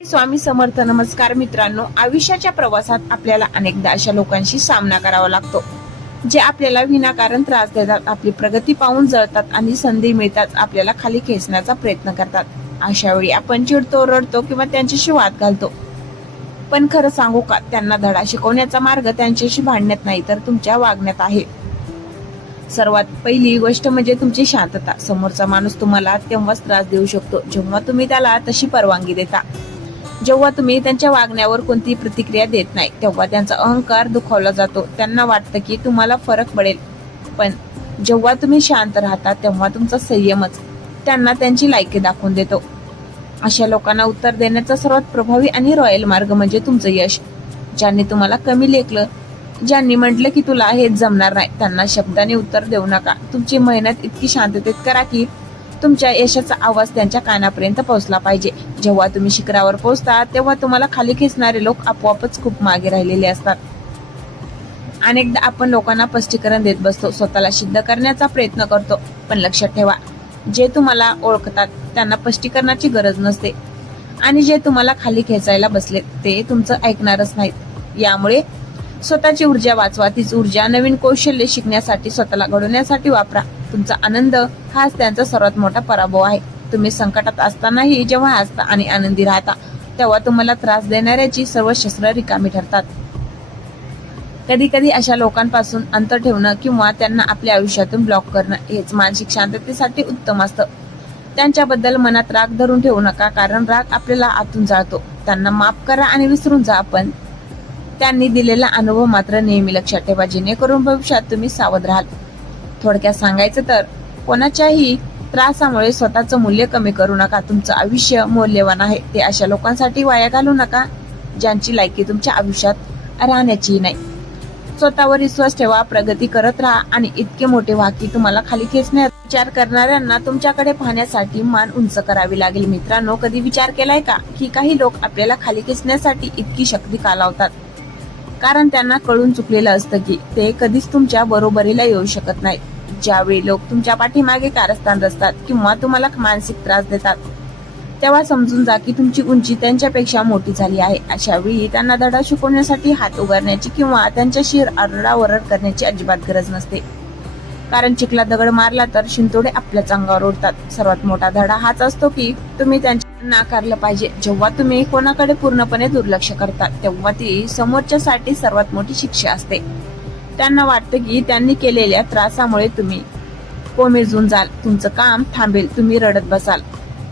स्वामी समर्थ. नमस्कार मित्रांनो, आयुष्याच्या प्रवासात आपल्याला अनेकदा अशा लोकांशी सामना करावा लागतो जे आपल्याला विनाकारण त्रास देतात, आपली प्रगती पाहून जळतात आणि संधी मिळताच आपल्याला खाली खेचण्याचा प्रयत्न करतात. अशा वेळी आपण चिडतो, रडतो किंवा त्यांच्याशी वाद घालतो. पण खरं सांगू का, त्यांना धडा शिकवण्याचा मार्ग त्यांच्याशी भांडण्यात नाही तर तुमच्या वागण्यात आहे. सर्वात पहिली गोष्ट म्हणजे तुमची शांतता. समोरचा माणूस तुम्हाला तेव्हाच त्रास देऊ शकतो जेव्हा तुम्ही त्याला तशी परवानगी देता. जेव्हा तुम्ही त्यांच्या वागण्यावर कोणती प्रतिक्रिया देत नाही तेव्हा त्यांचा अहंकार दुखावला जातो. त्यांना वाटतं की तुम्हाला फरक पडेल, पण जेव्हा तुम्ही शांत राहता तेव्हा तुमचा संयमच त्यांना त्यांची लायकी दाखवून देतो. अशा लोकांना उत्तर देण्याचा सर्वात प्रभावी आणि रॉयल मार्ग म्हणजे तुमचं यश. ज्यांनी तुम्हाला कमी लेखलं, ज्यांनी म्हटलं की तुला हेच जमणार नाही, त्यांना शब्दाने उत्तर देऊ नका. तुमची मेहनत इतकी शांततेत करा की तुमच्या यशाचा आवाज त्यांच्या कानापर्यंत पोहोचला पाहिजे. जेव्हा तुम्ही शिखरावर पोहोचता तेव्हा तुम्हाला खाली खेचणारे लोक आपोआपच खूप मागे राहिलेले असतात. अनेकदा आपण लोकांना स्पष्टीकरण देत बसतो, स्वतःला सिद्ध करण्याचा प्रयत्न करतो, पण लक्षात ठेवा, जे तुम्हाला ओळखतात त्यांना स्पष्टीकरणाची गरज नसते आणि जे तुम्हाला खाली खेचायला बसले ते तुमचं ऐकणारच नाहीत. यामुळे स्वतःची ऊर्जा वाचवा. तीच ऊर्जा नवीन कौशल्य शिकण्यासाठी, स्वतःला घडवण्यासाठी वापरा. तुमचा आनंद हाच त्यांचा सर्वात मोठा पराभव आहे. तुम्ही संकटात असतानाही जेव्हा हसता आणि आनंदी राहता तेव्हा तुम्हाला त्रास देणाऱ्याची सर्व शस्त्र रिकामी ठरतात. कधी कधी अशा लोकांपासून अंतर ठेवणं किंवा त्यांना आपल्या आयुष्यातून ब्लॉक करणं हेच मानसिक शांततेसाठी उत्तम असतं. त्यांच्याबद्दल मनात राग धरून ठेवू नका, कारण राग आपल्याला आतून जाळतो. त्यांना माफ करा आणि विसरून जा, पण त्यांनी दिलेला अनुभव मात्र नेहमी लक्षात ठेवा, जेणेकरून भविष्यात तुम्ही सावध राहाल. थोडक्यात सांगायचं तर, कोणाच्याही त्रासामुळे स्वतःचं मूल्य कमी करू नका. तुमचं आयुष्य मौल्यवान आहे, ते अशा लोकांसाठी वाया घालू नका ज्यांची लायकी तुमच्या आयुष्यात राहण्याची नाही. स्वतःवर विश्वास ठेवा, प्रगती करत राहा आणि इतके मोठे व्हा की तुम्हाला खाली खेचण्याचा विचार करणाऱ्यांना तुमच्याकडे पाहण्यासाठी मान उंच करावी लागेल. मित्रांनो, कधी विचार केलाय का की काही लोक आपल्याला खाली खेचण्यासाठी इतकी शक्ती का लावतात? कारण त्यांना कळून चुकलेलं असतं की ते कधीच तुमच्या बरोबरीला येऊ शकत नाही. ज्यावेळी लोक तुमच्या पाठीमागे कारस्थान रचतात किंवा तुम्हाला मानसिक त्रास देतात तेव्हा समजून जा की तुमची उंची त्यांच्यापेक्षा मोठी झाली आहे. अशा वेळी त्यांना धडा शिकवण्यासाठी हात उगारण्याची किंवा त्यांच्याशी आरडाओरड करण्याची अजिबात गरज नसते, कारण चिखलात दगड मारला तर शिंतोडे आपल्याच अंगावर उडतात. सर्वात मोठा धडा हाच असतो की तुम्ही त्यांच्या नाकारलं पाहिजे. जेव्हा तुम्ही कोणाकडे पूर्णपणे दुर्लक्ष करता तेव्हा ती समोरच्यासाठी सर्वात मोठी शिक्षा असते. त्यांना वाटतं की त्यांनी केलेल्या त्रासामुळे तुम्ही कोमेजून जाल, तुमचं काम थांबेल, तुम्ही रडत बसाल.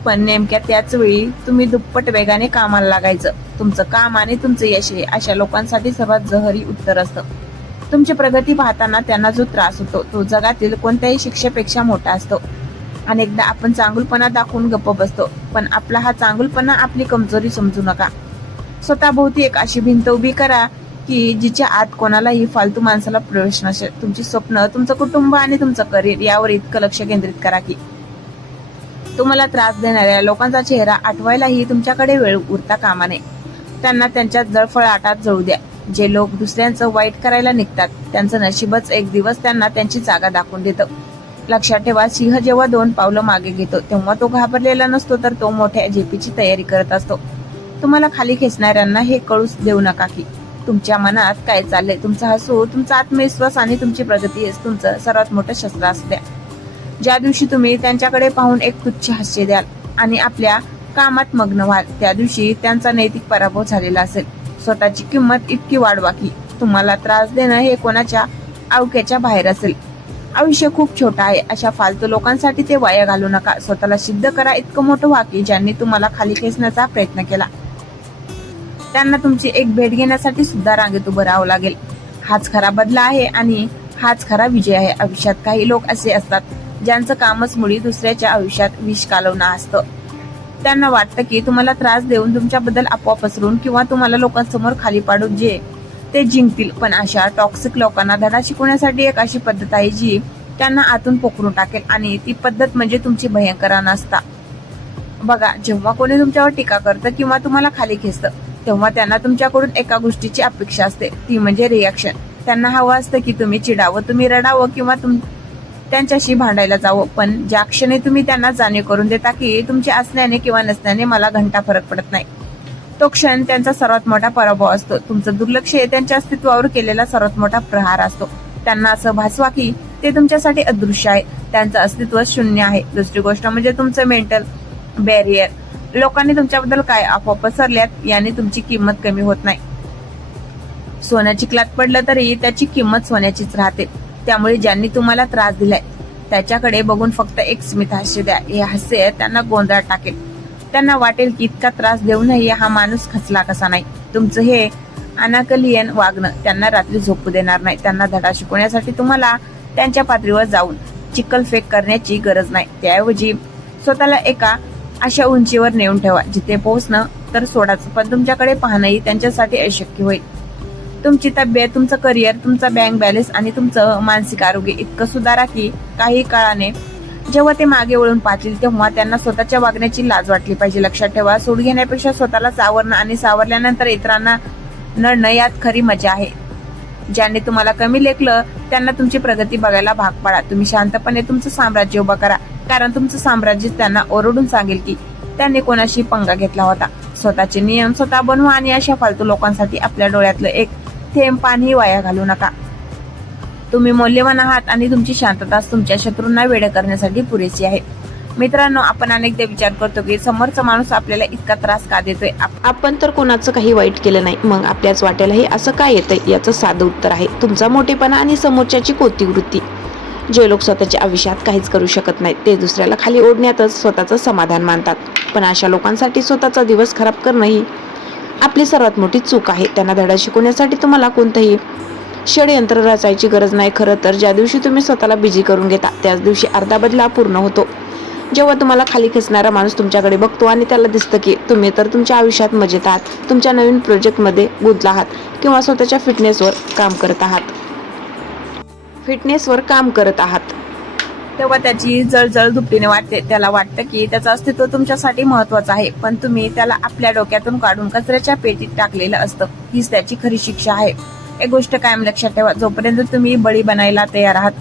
पण नेमक्या त्याच वेळी तुम्ही दुप्पट वेगाने कामाला लागायचं. तुमचं काम आणि तुमचं यश हे अशा लोकांसाठी सर्वात जहरी उत्तर असतं. तुमची प्रगती पाहताना त्यांना जो त्रास होतो तो जगातील कोणत्याही शिक्षेपेक्षा मोठा असतो. अनेकदा आपण चांगुलपणा दाखवून गप्प बसतो, पण आपला हा चांगुलपणा आपली कमजोरी समजू नका. स्वतःभोवती एक अशी भिंत उभी करा की जिच्या आत कोणालाही फालतू माणसाला प्रवेश नसेल. तुमची स्वप्न, तुमचं कुटुंब आणि तुमचं करिअर यावर इतकं लक्ष केंद्रित करा की तुम्हाला त्रास देणाऱ्या लोकांचा चेहरा आठवायलाही तुमच्याकडे वेळ उरता कामा नये. त्यांना त्यांच्या जळफळाटात जळू द्या. जे लोक दुसऱ्यांचं वाईट करायला निघतात त्यांचं नशीबच एक दिवस त्यांना त्यांची जागा दाखवून देतं. लक्षात ठेवा, सिंह जेव्हा 2 पावलं मागे घेतो तेव्हा तो घाबरलेला नसतो, तर तो मोठ्या झेपीची तयारी करत असतो. तुम्हाला खाली खेचणाऱ्यांना हे कळूच देऊ नका की तुमच्या मनात काय चाललंय. तुमचा हसू, तुमचा आत्मविश्वास आणि तुमची प्रगती हेच तुमचं सर्वात मोठं शस्त्र असू द्या. ज्या दिवशी तुम्ही त्यांच्याकडे पाहून एक तुच्छ हास्य द्याल आणि आपल्या कामात मग्न व्हाल त्या दिवशी त्यांचा नैतिक पराभव झालेला असेल. स्वतःची किंमत इतकी वाढवा की तुम्हाला त्रास देणं हे कोणाच्या अवक्याच्या बाहेर असेल. आयुष्य खूप छोटं आहे, अशा फालतू लोकांसाठी ते वाया घालू नका. स्वतःला सिद्ध करा, इतकं मोठं व्हा की ज्यांनी तुम्हाला खाली खेचण्याचा प्रयत्न केला त्यांना तुमची एक भेट घेण्यासाठी सुद्धा रांगेत उभं राहावं लागेल. हाच खरा बदला आहे आणि हाच खरा विजय आहे. आयुष्यात काही लोक असे असतात ज्यांचं कामच मुळी दुसऱ्याच्या आयुष्यात विष कालवणं असतं. त्यांना वाटतं की तुम्हाला त्रास देऊन, तुमच्याबद्दल अफवा पसरून किंवा तुम्हाला लोकांसमोर खाली पाडून ते जिंकतील. पण अशा टॉक्सिक लोकांना धडा शिकवण्यासाठी एक अशी पद्धत आहे जी त्यांना आतून पोखरून टाकेल, आणि ती पद्धत म्हणजे तुमची भयंकर अनास्था. बघा, जेव्हा कोणी तुमच्यावर टीका करतं किंवा तुम्हाला खाली खेचतं तेव्हा त्यांना तुमच्याकडून एका गोष्टीची अपेक्षा असते, ती म्हणजे रिॲक्शन. त्यांना हवं असतं की तुम्ही चिडावं, तुम्ही रडावं किंवा त्यांच्याशी भांडायला जावं. पण ज्या क्षणी तुम्ही त्यांना जाणीव करून देता की तुमच्या असण्याने किंवा नसण्याने मला घंटा फरक पडत नाही, तो क्षण त्यांचा सर्वात मोठा पराभव असतो. तुमचं दुर्लक्ष हे त्यांच्या अस्तित्वावर केलेला सर्वात मोठा प्रहार असतो. त्यांना असं भासवा की ते तुमच्यासाठी अदृश्य आहे, त्यांचं अस्तित्व शून्य आहे. दुसरी गोष्ट म्हणजे तुमचं मेंटल बॅरियर. लोकांनी तुमच्याबद्दल काय अफवा पसरल्यात याने तुमची किंमत कमी होत नाही. सोन्याची क्लात पडलं तरी त्याची किंमत सोन्याचीच राहते. त्यामुळे ज्यांनी तुम्हाला त्रास दिलाय त्याच्याकडे बघून फक्त एक स्मित हास्य द्या. हे हास्य त्यांना गोंधळात टाकेल. त्यांना वाटेल की इतका त्रास देऊनही हा माणूस खचला कसा नाही. तुमचं हे अनाकलियन वागणं त्यांना रात्री झोपू देणार नाही. त्यांना धडा शिकवण्यासाठी तुम्हाला त्यांच्या पातळीवर जाऊन चिखलफेक करण्याची गरज नाही. त्याऐवजी स्वतःला एका अशा उंचीवर नेऊन ठेवा जिथे पोहोचणं तर सोडाच, पण तुमच्याकडे पाहणंही त्यांच्यासाठी अशक्य होईल. तुमची तब्येत, तुमचं करिअर, तुमचा बँक बॅलन्स आणि तुमचं मानसिक आरोग्य इतकं सुधारा की काही काळाने जेव्हा ते मागे वळून पाहतील तेव्हा त्यांना स्वतःच्या वागण्याची लाज वाटली पाहिजे. लक्षात ठेवा, सूड घेण्यापेक्षा स्वतःला सावरणं आणि सावरल्यानंतर इतरांना नडणं यात खरी मजा आहे. ज्यांनी तुम्हाला कमी लेखलं त्यांना तुमची प्रगती बघायला भाग पाडा. तुम्ही शांतपणे तुमचं साम्राज्य उभं करा, कारण तुमचं साम्राज्य त्यांना ओरडून सांगेल की त्यांनी कोणाशी पंगा घेतला होता. स्वतःचे नियम स्वतः बनवा आणि अशा फालतू लोकांसाठी आपल्या डोळ्यातलं एक थेंब पाणी वाया घालू नका. तुम्ही मौल्यवान आहात आणि तुमची शांतताच तुमच्या शत्रूंना वेडे करण्यासाठी पुरेशी आहे. मित्रांनो, आपण अनेकदा विचार करतो की समोरचा माणूस आपल्याला इतका त्रास का देतोय. आपण तर कोणाचं काही वाईट केलं नाही, मग आपल्याच वाट्यालाही असं काय येतंय. याचं साधं उत्तर आहे तुमचा मोठेपणा आणि समोरच्याची कोतीवृत्ती. जे लोक स्वतःच्या आयुष्यात काहीच करू शकत नाहीत ते दुसऱ्याला खाली ओढण्यातच स्वतःचं समाधान मानतात. पण अशा लोकांसाठी स्वतःचा दिवस खराब करणं ही आपली सर्वात मोठी चूक आहे. त्यांना धडा शिकवण्यासाठी तुम्हाला कोणतंही षडयंत्र रचायची गरज नाही. खरं तर ज्या दिवशी तुम्ही स्वतःला बिझी करून घेता त्याच दिवशी अर्धा बदला पूर्ण होतो. जेव्हा तुम्हाला खाली खेचणारा माणूस तुमच्याकडे बघतो आणि त्याला दिसतं की तुम्ही तर तुमच्या आयुष्यात मजेत आहात, तुमच्या नवीन प्रोजेक्टमध्ये गुंतला आहात किंवा स्वतःच्या फिटनेसवर काम करत आहात, तेव्हा त्याची जळजळ दुपटीने वाटते. त्याला वाटतं की त्याचं अस्तित्व तुमच्यासाठी महत्वाचं आहे, पण तुम्ही त्याला आपल्या डोक्यातून काढून कचऱ्याच्या पेटीत टाकलेलं असतं. हीच त्याची खरी शिक्षा आहे. एक गोष्ट कायम लक्षात ठेवा, जोपर्यंत तुम्ही बळी बनायला तयार आहात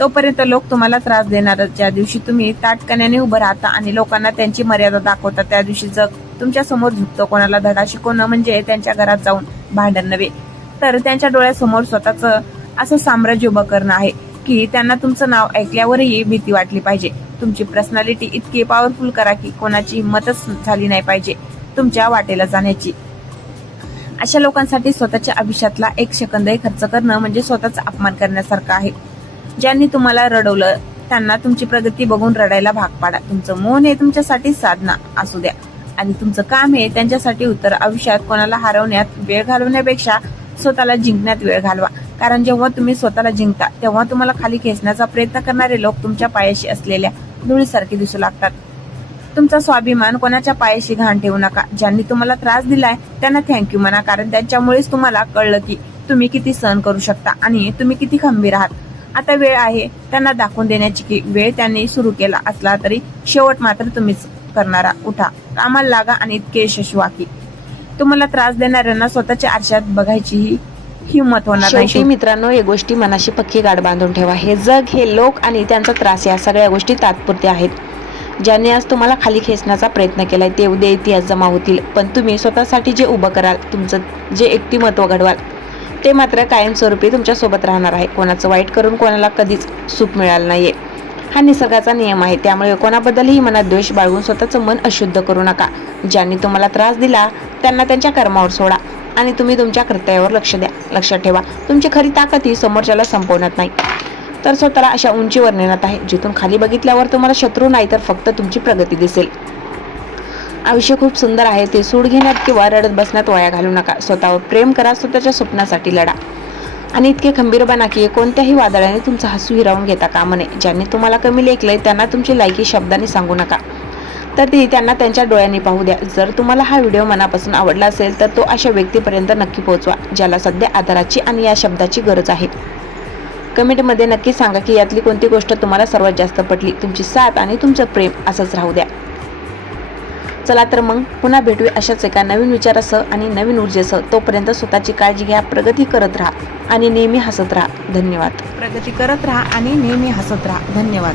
तोपर्यंत लोक तुम्हाला त्रास देणार. ज्या दिवशी तुम्ही ताटकण्याने उभं राहता आणि लोकांना त्यांची मर्यादा दाखवता त्या दिवशी जग तुमच्या समोर झुकतं. कोणाला धडा शिकवणं म्हणजे त्यांच्या घरात जाऊन भांडण नव्हे, तर त्यांच्या डोळ्यासमोर स्वतःच असं साम्राज्य उभं करणं आहे की त्यांना तुमचं नाव ऐकल्यावरही भीती वाटली पाहिजे. तुमची पर्सनॅलिटी इतकी पॉवरफुल करा की कोणाची हिंमतच झाली नाही पाहिजे तुमच्या वाटेला जाण्याची. अशा लोकांसाठी स्वतःच्या आयुष्यातला एक सेकंदही खर्च करणं म्हणजे स्वतःचा अपमान करण्यासारखं आहे. ज्यांनी तुम्हाला रडवलं त्यांना तुमची प्रगती बघून रडायला भाग पाडा. तुमचं मौन हे तुमच्यासाठी साधना असू द्या आणि तुमचं काम हे त्यांच्यासाठी उत्तर. आयुष्यात कोणाला हरवण्यात वेळ घालवण्यापेक्षा स्वतःला जिंकण्यात वेळ घालवा, कारण जेव्हा तुम्ही स्वतःला जिंकता तेव्हा तुम्हाला खाली खेचण्याचा प्रयत्न करणारे लोक तुमच्या पायाशी असलेल्या धुळीसारखे दिसू लागतात. तुमचा स्वाभिमान कोणाच्या पायाशी घाण ठेवू नका. ज्यांनी तुम्हाला त्रास दिलाय त्यांना थँक्यू म्हणा, कारण त्यांच्यामुळेच तुम्हाला कळलं की तुम्ही किती सहन करू शकता आणि तुम्ही किती खंबीर आहात. आता वेळ आहे त्यांना दाखवून देण्याची की वेळ त्यांनी सुरू केला असला तरी शेवट मात्र तुम्हीच करणारा. उठा, कामाला लागा आणि इतके यशस्वी की तुम्हाला त्रास देणाऱ्यांना स्वतःच्या आरशात बघायची हिंमत होणार नाही. शेवटी मित्रांनो, या गोष्टी मनाशी पक्की गाठ बांधून ठेवा. हे जग, हे लोक आणि त्यांचा त्रास या सगळ्या गोष्टी तात्पुरत्या आहेत. ज्यांनी आज तुम्हाला खाली खेचण्याचा प्रयत्न केलाय ते उद्या इतिहास जमा होतील, पण तुम्ही स्वतःसाठी जे उभं कराल, तुमचं जे व्यक्तिमत्व घडवाल ते मात्र कायमस्वरूपी तुमच्या सोबत राहणार आहे. कोणाचं वाईट करून कोणाला कधीच सुख मिळालं नाहीये. हा निसर्गाचा नियम आहे. त्यामुळे कोणाबद्दलही मनात द्वेष बाळगून स्वतःचं मन अशुद्ध करू नका. ज्यांनी तुम्हाला त्रास दिला त्यांना त्यांच्या कर्मावर सोडा आणि तुम्ही तुमच्या कर्तव्यावर लक्ष द्या. लक्षात ठेवा, तुमची खरी ताकद ही समोरच्याला संपवण्यात नाही, तर स्वतःला अशा उंचीवर नेण्यात आहे जिथून खाली बघितल्यावर तुम्हाला शत्रू नाही तर फक्त तुमची प्रगती दिसेल. आयुष्य खूप सुंदर आहे, ते सूड घेण्यात किंवा रडत बसण्यात वाया घालू नका. स्वतःवर प्रेम करा, स्वतःच्या स्वप्नासाठी लढा आणि इतके खंबीर बना की कोणत्याही वादळाने तुमचं हसू हिरावून घेता कामा नये. ज्यांनी तुम्हाला कमी लेखलंय त्यांना तुमची लायकी शब्दांनी सांगू नका, तर ती त्यांना त्यांच्या डोळ्यांनी पाहू द्या. जर तुम्हाला हा व्हिडिओ मनापासून आवडला असेल तर तो अशा व्यक्तीपर्यंत नक्की पोहोचवा ज्याला सध्या आधाराची आणि या शब्दाची गरज आहे. कमेंटमध्ये नक्की सांगा की यातली कोणती गोष्ट तुम्हाला सर्वात जास्त पटली. तुमची साथ आणि तुमचं प्रेम असंच राहू द्या. चला तर मग पुन्हा भेटूया अशाच एका नवीन विचारासह आणि नवीन ऊर्जेसह. तोपर्यंत स्वतःची काळजी घ्या, प्रगती करत राहा आणि नेहमी हसत राहा. धन्यवाद. प्रगती करत राहा आणि नेहमी हसत राहा. धन्यवाद.